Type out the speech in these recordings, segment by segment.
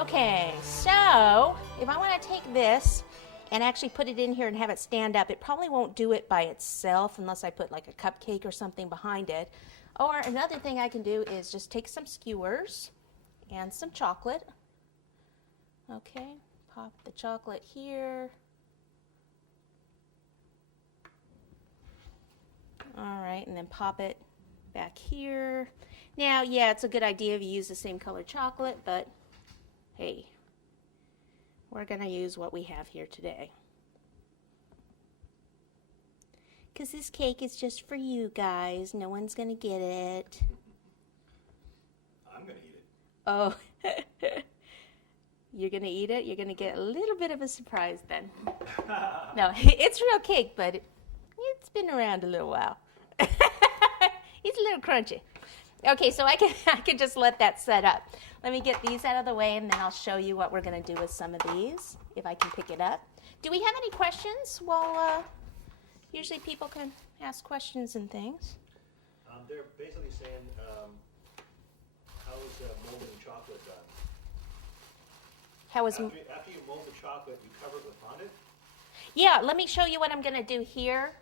Okay, so if I want to take this and actually put it in here and have it stand up, it probably won't do it by itself unless I put like a cupcake or something behind it. Or another thing I can do is just take some skewers and some chocolate. Okay, pop the chocolate here. All right, and then pop it back here. Now, yeah, it's a good idea if you use the same color chocolate, but hey, we're going to use what we have here today. Because this cake is just for you guys. No one's going to get it. I'm going to eat it. Oh, you're going to eat it? You're going to get a little bit of a surprise then. No, it's real cake, but it's been around a little while. It's a little crunchy. Okay, so I can just let that set up. Let me get these out of the way, and then I'll show you what we're going to do with some of these, if I can pick it up. Do we have any questions? Well, usually people can ask questions and things. They're basically saying, how is molding chocolate done? After you mold the chocolate, you cover it with fondant? Yeah, let me show you what I'm going to do here.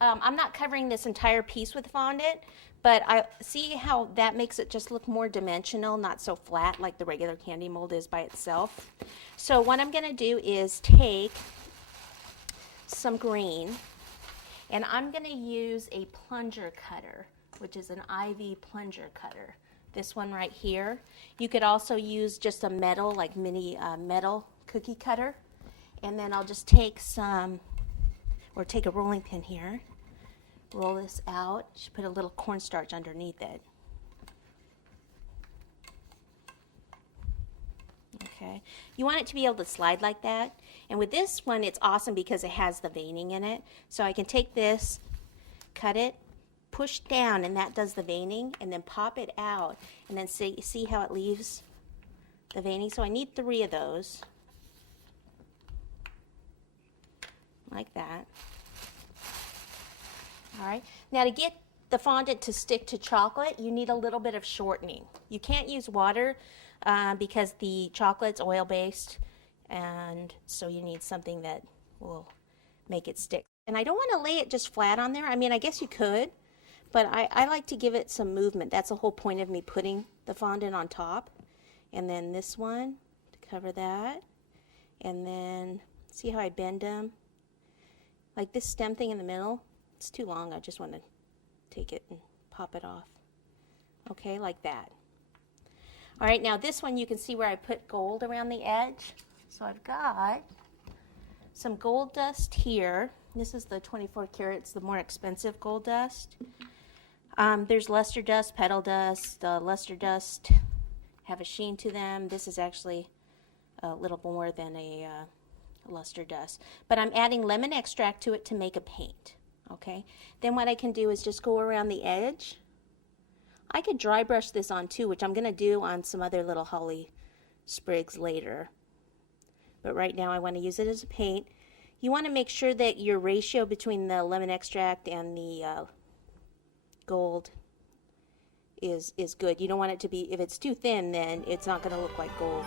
I'm not covering this entire piece with fondant, but I see how that makes it just look more dimensional, not so flat like the regular candy mold is by itself. So what I'm going to do is take some green, and I'm going to use a plunger cutter, which is an IV plunger cutter. This one right here. You could also use just a metal, like mini metal cookie cutter. And then I'll just take some, or take a rolling pin here. Roll this out. Should put a little cornstarch underneath it. Okay. You want it to be able to slide like that. And with this one, it's awesome because it has the veining in it. So I can take this, cut it, push down, and that does the veining, and then pop it out. And then see how it leaves the veining? So I need 3 of those. Like that. All right. Now to get the fondant to stick to chocolate, you need a little bit of shortening. You can't use water because the chocolate's oil-based, and so you need something that will make it stick. And I don't want to lay it just flat on there. I mean, I guess you could, but I like to give it some movement. That's the whole point of me putting the fondant on top. And then this one to cover that. And then see how I bend them? Like this stem thing in the middle, it's too long. I just want to take it and pop it off. Okay, like that. All right, now this one you can see where I put gold around the edge. So I've got some gold dust here. This is the 24 carats, the more expensive gold dust. There's luster dust, petal dust. Luster dust have a sheen to them. This is actually a little more than a luster dust. But I'm adding lemon extract to it to make a paint. Okay. Then what I can do is just go around the edge. I could dry brush this on too, which I'm going to do on some other little holly sprigs later. But right now I want to use it as a paint. You want to make sure that your ratio between the lemon extract and the gold is good. You don't want it to be, if it's too thin, then it's not going to look like gold